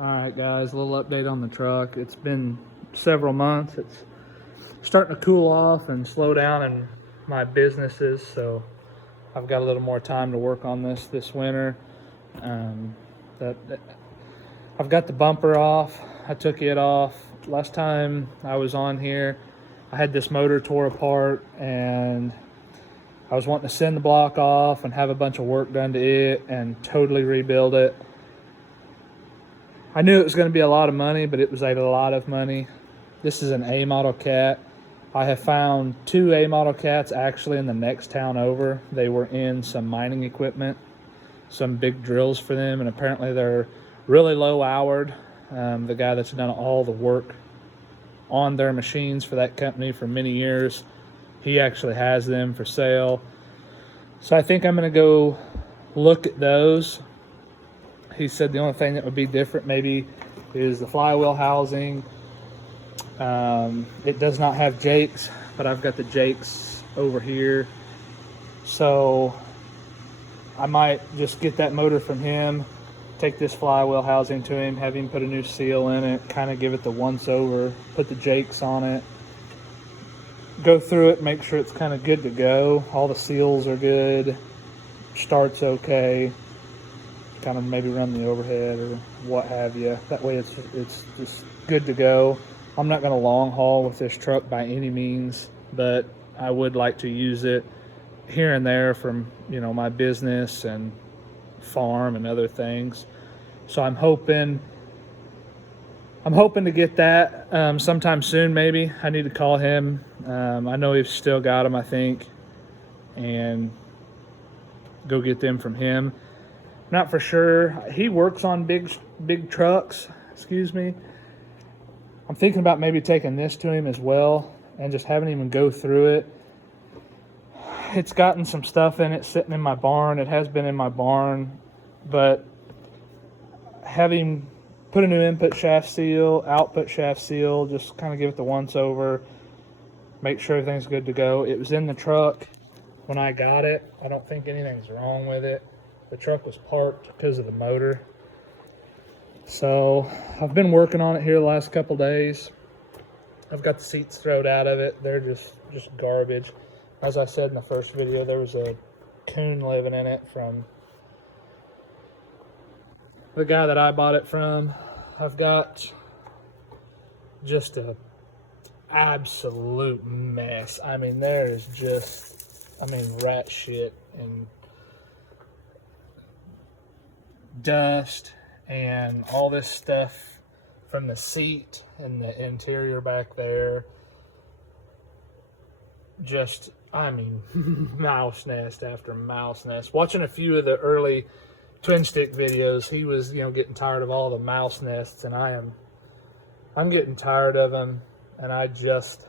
Alright guys, a little update on the truck. It's been several months. It's starting to cool off and slow down in my businesses, so I've got a little more time to work on this winter. I've got the bumper off. I took it off. Last time I was on here, I had this motor tore apart and I was wanting to send the block off and have a bunch of work done to it and totally rebuild it. I knew it was going to be a lot of money, but it was a lot of money. This is an A model cat. I have found 2 A model cats actually in the next town over. They were in some mining equipment, some big drills for them, and apparently they're really low houred. The guy that's done all the work on their machines for that company for many years, he actually has them for sale. So I think I'm going to go look at those. He said the only thing that would be different maybe is the flywheel housing. It does not have jakes, but I've got the jakes over here. So I might just get that motor from him, take this flywheel housing to him, have him put a new seal in it, kind of give it the once over, put the jakes on it, go through it, make sure it's kind of good to go. All the seals are good, starts okay. Kind of maybe run the overhead or what have you. That way it's just good to go. I'm not going to long haul with this truck by any means, but I would like to use it here and there from, you know, my business and farm and other things. So I'm hoping to get that sometime soon. Maybe I need to call him. I know he's still got them, I think, and go get them from him. Not for sure. He works on big trucks. Excuse me. I'm thinking about maybe taking this to him as well and just having him go through it. It's gotten some stuff in it sitting in my barn. It has been in my barn, but having put a new input shaft seal, output shaft seal, just kind of give it the once over, make sure everything's good to go. It was in the truck when I got it. I don't think anything's wrong with it. The truck was parked because of the motor. So I've been working on it here the last couple days. I've got the seats thrown out of it. They're just garbage. As I said in the first video, there was a coon living in it from the guy that I bought it from. I've got just a absolute mess. I mean, there is just, rat shit and dust and all this stuff from the seat and the interior back there. Just, mouse nest after mouse nest. Watching a few of the early twin stick videos, he was, getting tired of all the mouse nests, and I'm getting tired of them, and I just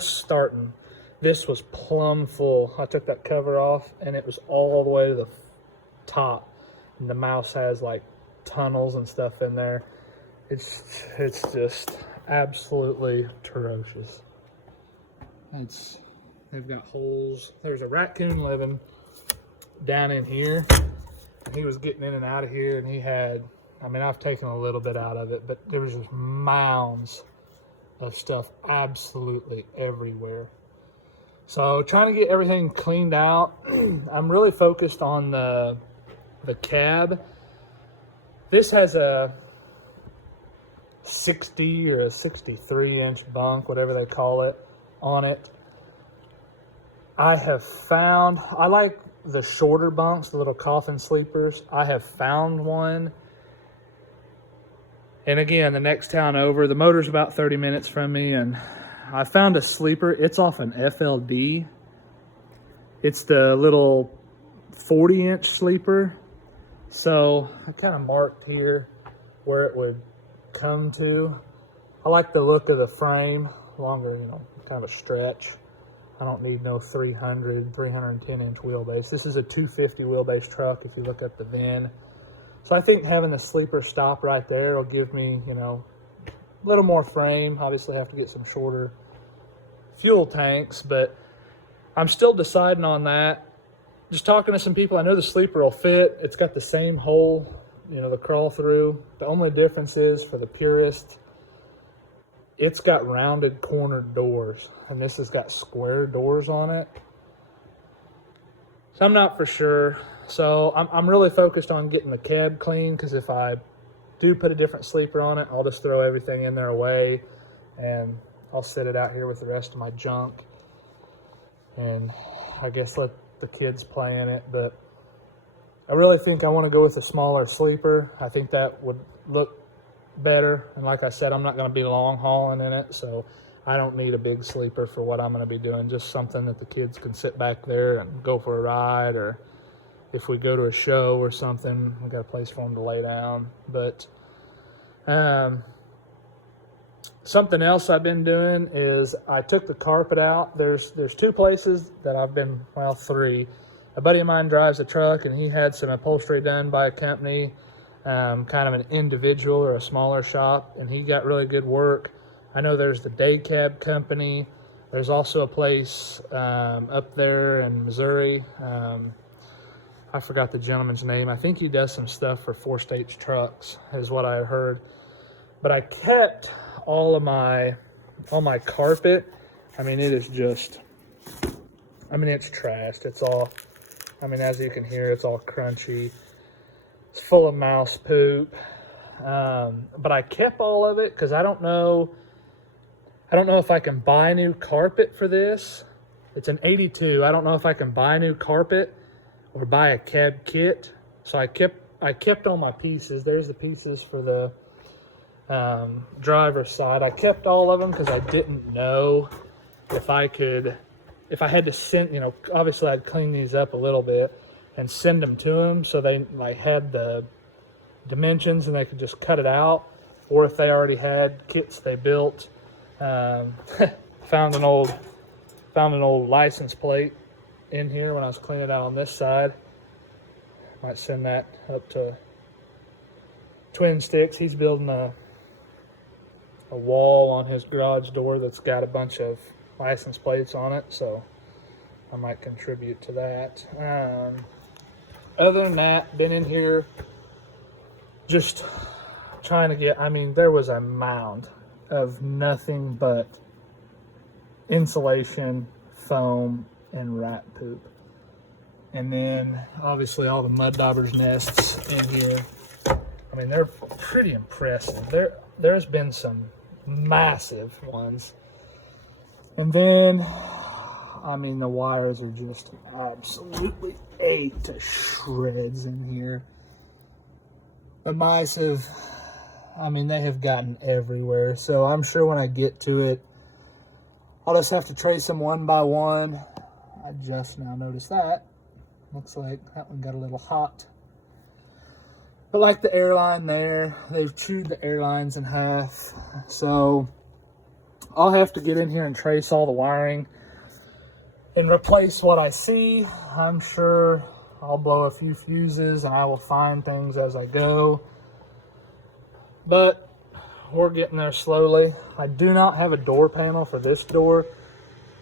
starting. This was plumb full. I took that cover off and it was all the way to the top. And the mouse has like tunnels and stuff in there. It's just absolutely atrocious. They've got holes. There's a raccoon living down in here. He was getting in and out of here, and he had, I've taken a little bit out of it, but there was just mounds of stuff absolutely everywhere. So trying to get everything cleaned out. I'm really focused on the cab. This has a 60 or a 63 inch bunk, whatever they call it, on it. I like the shorter bunks, the little coffin sleepers. I have found one. And again, the next town over, the motor's about 30 minutes from me, and I found a sleeper. It's off an FLD. It's the little 40 inch sleeper. So I kind of marked here where it would come to. I like the look of the frame, longer, kind of a stretch. I don't need no 310 inch wheelbase. This is a 250 wheelbase truck if you look at the VIN. So I think having the sleeper stop right there will give me, a little more frame. Obviously have to get some shorter fuel tanks, but I'm still deciding on that. Just talking to some people, I know the sleeper will fit. It's got the same hole the crawl through. The only difference is for the purist, it's got rounded cornered doors, and this has got square doors on it. So I'm not for sure. So I'm really focused on getting the cab clean, because if I do put a different sleeper on it, I'll just throw everything in there away, and I'll set it out here with the rest of my junk, and I guess let the kids play in it. But I really think I want to go with a smaller sleeper. I think that would look better, and like I said, I'm not going to be long hauling in it, so I don't need a big sleeper for what I'm going to be doing. Just something that the kids can sit back there and go for a ride, or if we go to a show or something, we got a place for them to lay down. But something else I've been doing is I took the carpet out. There's 2 places that I've been, well, 3. A buddy of mine drives a truck, and he had some upholstery done by a company, kind of an individual or a smaller shop, and he got really good work. I know there's the Day Cab Company. There's also a place up there in Missouri. I forgot the gentleman's name. I think he does some stuff for 4-stage trucks, is what I heard. But I kept all my carpet. I mean, it is just, it's trashed. It's all, as you can hear, it's all crunchy. It's full of mouse poop. But I kept all of it because I don't know if I can buy new carpet for this. It's an 82. I don't know if I can buy new carpet or buy a cab kit. So I kept all my pieces. There's the pieces for the driver's side. I kept all of them because I didn't know if I had to send, obviously I'd clean these up a little bit and send them to them so they had the dimensions and they could just cut it out, or if they already had kits they built. Found an old license plate in here when I was cleaning it out on this side. Might send that up to Twin Sticks. He's building a wall on his garage door that's got a bunch of license plates on it, so I might contribute to that. Other than that, been in here just trying to get, there was a mound of nothing but insulation, foam, and rat poop. And then obviously all the mud daubers nests in here. They're pretty impressive. There's been some massive ones. And then, the wires are just absolutely ate to shreds in here. The mice have, they have gotten everywhere. So I'm sure when I get to it, I'll just have to trace them one by one. I just now noticed that. Looks like that one got a little hot. But like the airline there, they've chewed the airlines in half. So I'll have to get in here and trace all the wiring and replace what I see. I'm sure I'll blow a few fuses and I will find things as I go. But we're getting there slowly. I do not have a door panel for this door,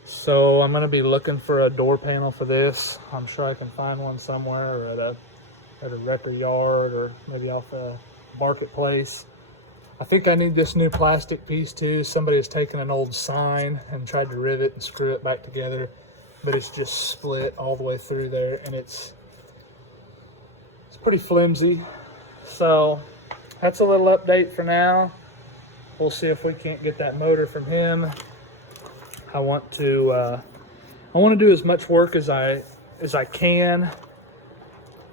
so I'm going to be looking for a door panel for this. I'm sure I can find one somewhere, or at a record yard, or maybe off a marketplace. I think I need this new plastic piece too. Somebody has taken an old sign and tried to rivet and screw it back together, but it's just split all the way through there, and it's pretty flimsy. So that's a little update for now. We'll see if we can't get that motor from him. I want to do as much work as I can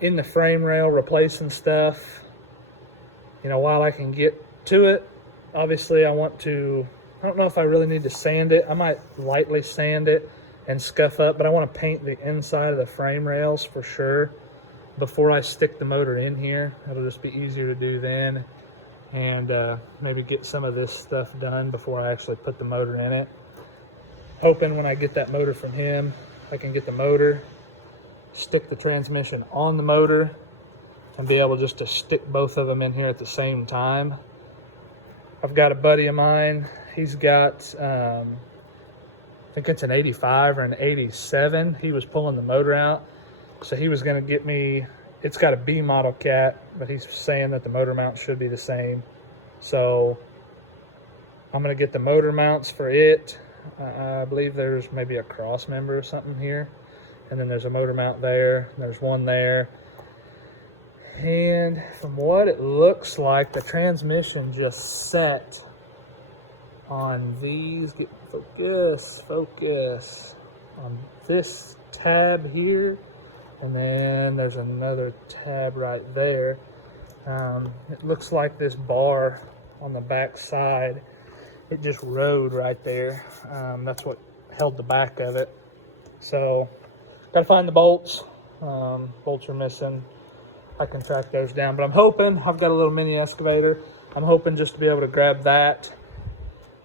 in the frame rail, replacing stuff, while I can get to it. Obviously, I don't know if I really need to sand it. I might lightly sand it and scuff up, but I want to paint the inside of the frame rails for sure before I stick the motor in here. It'll just be easier to do then, and maybe get some of this stuff done before I actually put the motor in it. Hoping when I get that motor from him, I can get the motor, stick the transmission on the motor, and be able just to stick both of them in here at the same time. I've got a buddy of mine, he's got, I think it's an 85 or an 87. He was pulling the motor out, so he was going to get me it's got a B model cat, but he's saying that the motor mount should be the same. So I'm going to get the motor mounts for it. I believe there's maybe a cross member or something here. And then there's a motor mount there. There's one there. And from what it looks like, the transmission just set on these. Get focus on this tab here. And then there's another tab right there. It looks like this bar on the back side, it just rode right there. That's what held the back of it. So gotta find the bolts. Bolts are missing. I can track those down, but I'm hoping, I've got a little mini excavator. I'm hoping just to be able to grab that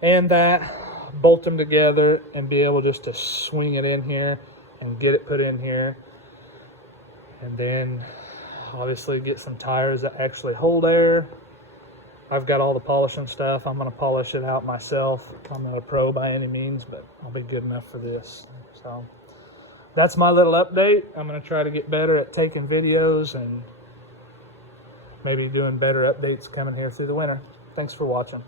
and that, bolt them together, and be able just to swing it in here and get it put in here. And then obviously get some tires that actually hold air. I've got all the polishing stuff. I'm gonna polish it out myself. I'm not a pro by any means, but I'll be good enough for this. So that's my little update. I'm gonna try to get better at taking videos and maybe doing better updates coming here through the winter. Thanks for watching.